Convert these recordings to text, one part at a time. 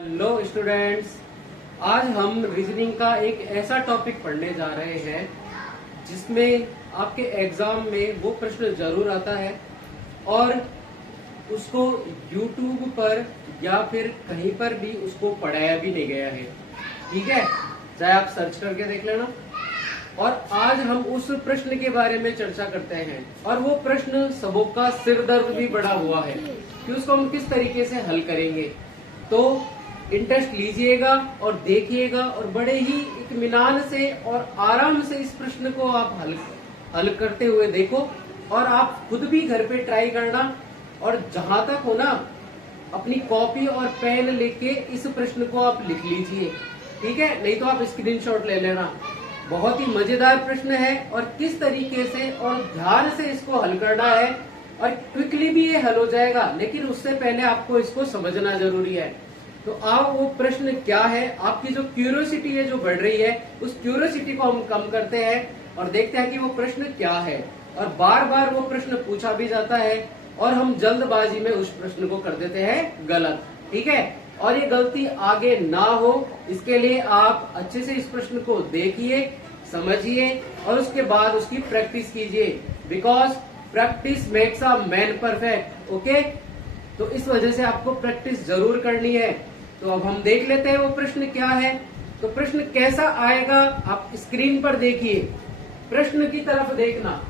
Hello students, आज हम reasoning का एक ऐसा टॉपिक पढ़ने जा रहे हैं जिसमें आपके एग्जाम में वो प्रश्न जरूर आता है और उसको YouTube पर या फिर कहीं पर भी उसको पढ़ाया भी नहीं गया है। ठीक है, चाहे आप सर्च करके देख लेना। और आज हम उस प्रश्न के बारे में चर्चा करते हैं और वो प्रश्न सबों का सिर दर्द भी बढ़ा हुआ है कि उसको हम किस तरीके से हल करेंगे। तो इंटरेस्ट लीजिएगा और देखिएगा और बड़े ही इत्मीनान से और आराम से इस प्रश्न को आप हल करते हुए देखो और आप खुद भी घर पे ट्राई करना। और जहां तक हो ना, अपनी कॉपी और पेन लेके इस प्रश्न को आप लिख लीजिए। ठीक है, नहीं तो आप स्क्रीनशॉट ले लेना। बहुत ही मजेदार प्रश्न है और किस तरीके से और ध्यान से इसको हल करना है और क्विकली भी ये हल हो जाएगा, लेकिन उससे पहले आपको इसको समझना जरूरी है। तो आओ वो प्रश्न क्या है, आपकी जो क्यूरियोसिटी है जो बढ़ रही है, उस क्यूरियोसिटी को हम कम करते हैं और देखते हैं कि वो प्रश्न क्या है। और बार बार वो प्रश्न पूछा भी जाता है और हम जल्दबाजी में उस प्रश्न को कर देते हैं गलत। ठीक है, और ये गलती आगे ना हो इसके लिए आप अच्छे से इस प्रश्न को देखिए, समझिए और उसके बाद उसकी प्रैक्टिस कीजिए। Because practice makes a man perfect. Okay, तो इस वजह से आपको प्रैक्टिस जरूर करनी है। तो अब हम देख लेते हैं वो प्रश्न क्या है। तो प्रश्न कैसा आएगा आप स्क्रीन पर देखिए, प्रश्न की तरफ देखना।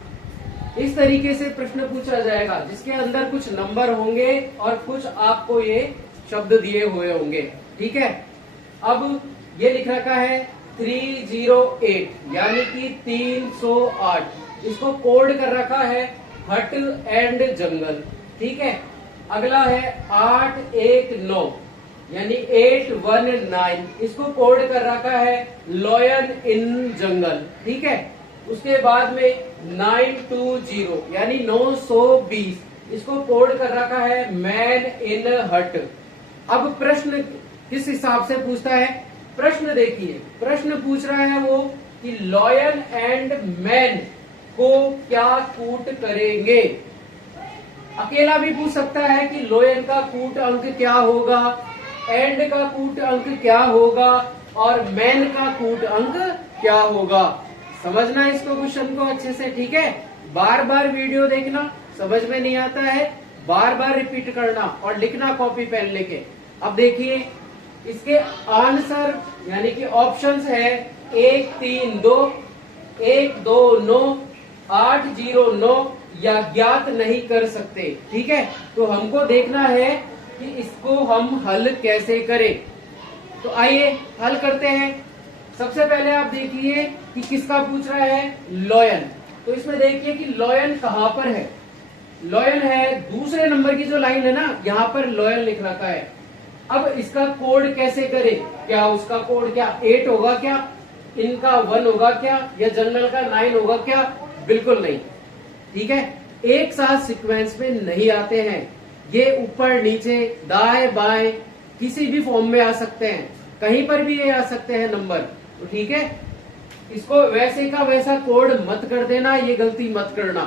इस तरीके से प्रश्न पूछा जाएगा जिसके अंदर कुछ नंबर होंगे और कुछ आपको ये शब्द दिए हुए होंगे। ठीक है, अब ये लिख रखा है 308 यानी कि 308। इसको कोड कर रखा है हट एंड जंगल। ठीक है, अगला है 819 यानी 819। इसको कोड कर रखा है लॉयन इन जंगल। ठीक है, उसके बाद में 920 यानी 920। इसको कोड कर रखा है मैन इन हट। अब प्रश्न किस हिसाब से पूछता है, प्रश्न देखिए। प्रश्न पूछ रहा है वो कि लॉयन एंड मैन को क्या कूट करेंगे। अकेला भी पूछ सकता है कि लॉयन का कूट अंक क्या होगा, एंड का कूट अंक क्या होगा और मैन का कूट अंक क्या होगा। समझना इसको, क्वेश्चन को अच्छे से। ठीक है, बार बार वीडियो देखना, समझ में नहीं आता है बार बार रिपीट करना और लिखना कॉपी पेन लेके। अब देखिए इसके आंसर यानी कि ऑप्शंस है 132, 129, 809 या ज्ञात नहीं कर सकते। ठीक है, तो हमको देखना है कि इसको हम हल कैसे करें। तो आइए हल करते हैं। सबसे पहले आप देखिए कि किसका पूछ रहा है, लॉयन। तो इसमें देखिए कि लॉयन कहाँ पर है। लॉयन है दूसरे नंबर की जो लाइन है ना, यहाँ पर लॉयन लिख रखा है। अब इसका कोड कैसे करें, क्या उसका कोड क्या 8 होगा, क्या इनका 1 होगा क्या, या जंगल का 9 होगा क्या? बिल्कुल नहीं। ठीक है, एक साथ सीक्वेंस में नहीं आते हैं। ये ऊपर नीचे दाएं बाएं किसी भी फॉर्म में आ सकते हैं, कहीं पर भी ये आ सकते हैं नंबर। तो ठीक है, इसको वैसे का वैसा कोड मत कर देना, ये गलती मत करना।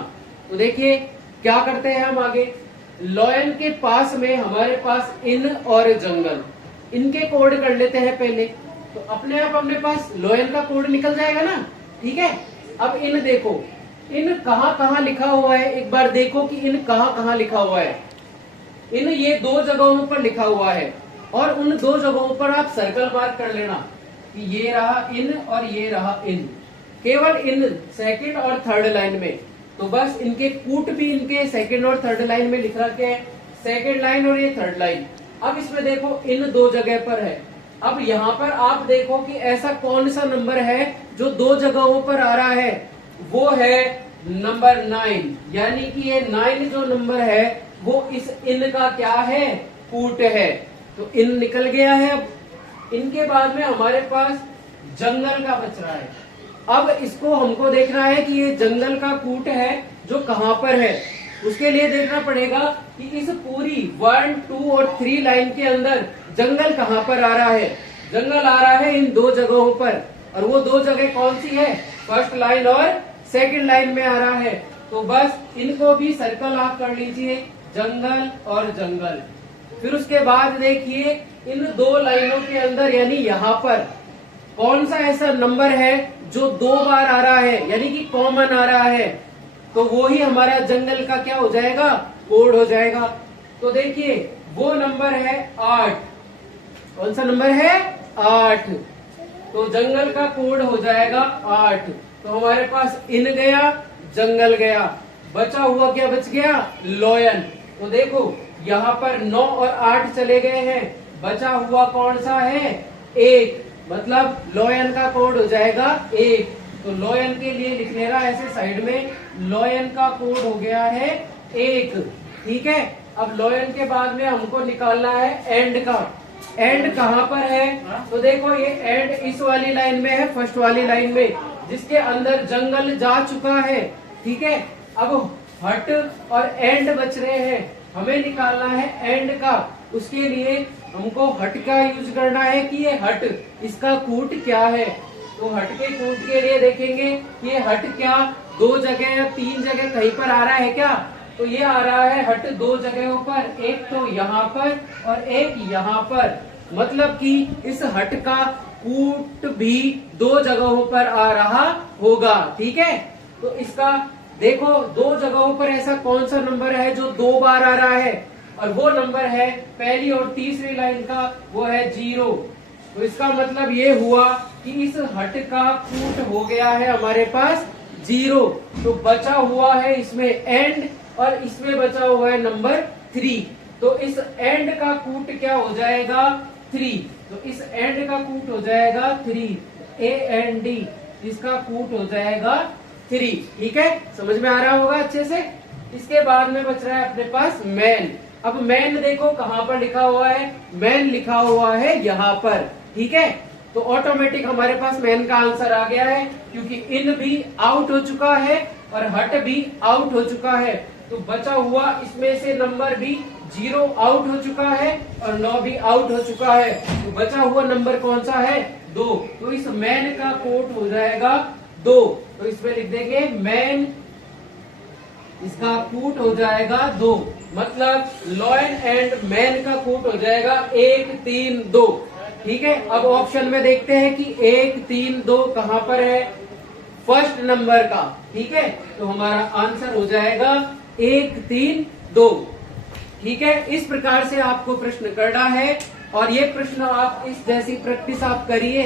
तो देखिए क्या करते हैं हम आगे। लॉयन के पास में हमारे पास इन और जंगल, इनके कोड कर लेते हैं पहले। तो अपने आप अपने पास लॉयन का कोड निकल जाएगा ना। ठीक है, अब इन देखो, इन कहाँ कहाँ लिखा हुआ है, एक बार देखो कि इन कहाँ कहाँ लिखा हुआ है। इन ये 2 जगहों पर लिखा हुआ है और उन 2 जगहों पर आप सर्कल मार्क कर लेना कि ये रहा इन और ये रहा इन। केवल इन सेकंड और थर्ड लाइन में, तो बस इनके कूट भी इनके सेकंड और थर्ड लाइन में लिख रखे हैं, सेकंड लाइन और ये थर्ड लाइन। अब इसमें देखो इन 2 जगह पर है। अब यहाँ पर आप देखो कि ऐसा कौन सा नंबर है जो 2 जगहों पर आ रहा है, वो है नंबर 9। यानी कि ये 9 जो नंबर है वो इस इन का क्या है, कूट है। तो इन निकल गया है। अब इनके बाद में हमारे पास जंगल का बच रहा है। अब इसको हमको देखना है कि ये जंगल का कूट है जो कहाँ पर है। उसके लिए देखना पड़ेगा कि इस पूरी 1, 2 और 3 लाइन के अंदर जंगल कहाँ पर आ रहा है। जंगल आ रहा है इन 2 जगहों पर, और वो 2 जगह कौन सी है, फर्स्ट लाइन और सेकंड लाइन में आ रहा है। तो बस इनको भी सर्कल आप कर लीजिए, जंगल और जंगल। फिर उसके बाद देखिए इन दो लाइनों के अंदर यानी यहाँ पर कौन सा ऐसा नंबर है जो 2 बार आ रहा है यानी कि कॉमन आ रहा है, तो वो ही हमारा जंगल का क्या हो जाएगा, कोड हो जाएगा। तो देखिए वो नंबर है 8। कौन सा नंबर है, 8। तो जंगल का कोड हो जाएगा 8। तो हमारे पास इन गया, जंगल गया, बचा हुआ क्या बच गया, लॉयन। तो देखो यहाँ पर 9 और 8 चले गए हैं, बचा हुआ कौन सा है, 1। मतलब लॉयन का कोड हो जाएगा 1। तो लॉयन के लिए लिख लेना ऐसे साइड में, लॉयन का कोड हो गया है 1। ठीक है। अब लॉयन के बाद में हमको निकालना है एंड का। एंड कहाँ पर है, तो देखो ये एंड इस वाली लाइन में है, फर्स्ट वाली लाइन में, जिसके अंदर जंगल जा चुका है। ठीक है। अब हट और एंड बच रहे हैं, हमें निकालना है एंड का। उसके लिए हमको हट का यूज करना है कि ये हट इसका कूट क्या है। तो हट के कूट के लिए देखेंगे ये हट क्या 2 जगह या 3 जगह कहीं पर आ रहा है क्या, तो ये आ रहा है हट 2 जगहों पर, एक तो यहाँ पर और एक यहाँ पर। मतलब कि इस हट का कूट भी 2 जगहों पर आ रहा होगा। ठीक है। तो इसका देखो 2 जगहों पर ऐसा कौन सा नंबर है जो 2 बार आ रहा है, और वो नंबर है पहली और तीसरी लाइन का, वो है 0। तो इसका मतलब ये हुआ कि इस हट का कूट हो गया है हमारे पास 0। तो बचा हुआ है इसमें एंड और इसमें बचा हुआ है नंबर 3। तो इस एंड का कूट क्या हो जाएगा, 3। तो इस एंड का कूट हो जाएगा 3, AND, इसका कूट हो जाएगा 3। ठीक है, समझ में आ रहा होगा अच्छे से। इसके बाद में बच रहा है अपने पास मैन। अब मैन देखो कहाँ पर लिखा हुआ है, मैन लिखा हुआ है यहाँ पर। ठीक है। तो ऑटोमेटिक हमारे पास मैन का आंसर आ गया है, क्योंकि इन भी आउट हो चुका है और हट भी आउट हो चुका है। तो बचा हुआ इसमें से नंबर भी 0 आउट हो चुका है और 9 भी आउट हो चुका है। तो बचा हुआ नंबर कौन सा है, 2। तो इस मैन का कोड हो जाएगा 2। तो इसमें लिख देंगे मैन, इसका कूट हो जाएगा 2। मतलब लॉयन एंड मैन का कूट हो जाएगा 1 3 2। ठीक है। अब ऑप्शन में देखते हैं कि 1 3 2 कहाँ पर है, फर्स्ट नंबर का। ठीक है। तो हमारा आंसर हो जाएगा 1 3 2। ठीक है। इस प्रकार से आपको प्रश्न करना है, और ये प्रश्न आप इस जैसी प्रैक्टिस आप करिए,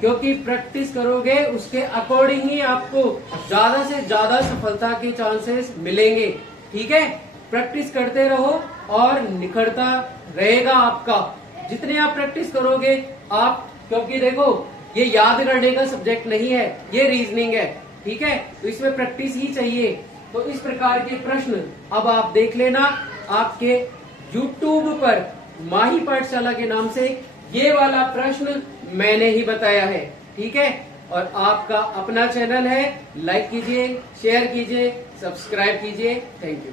क्योंकि प्रैक्टिस करोगे उसके अकॉर्डिंग ही आपको ज्यादा से ज्यादा सफलता के चांसेस मिलेंगे। ठीक है। प्रैक्टिस करते रहो और निखरता रहेगा आपका। जितने आप प्रैक्टिस करोगे आप, क्योंकि देखो ये याद करने का सब्जेक्ट नहीं है, ये रीजनिंग है। ठीक है। तो इसमें प्रैक्टिस ही चाहिए। तो इस प्रकार के प्रश्न अब आप देख लेना, आपके YouTube पर माही पाठशाला के नाम से ये वाला प्रश्न मैंने ही बताया है। ठीक है। और आपका अपना चैनल है, लाइक कीजिए, शेयर कीजिए, सब्सक्राइब कीजिए। Thank you.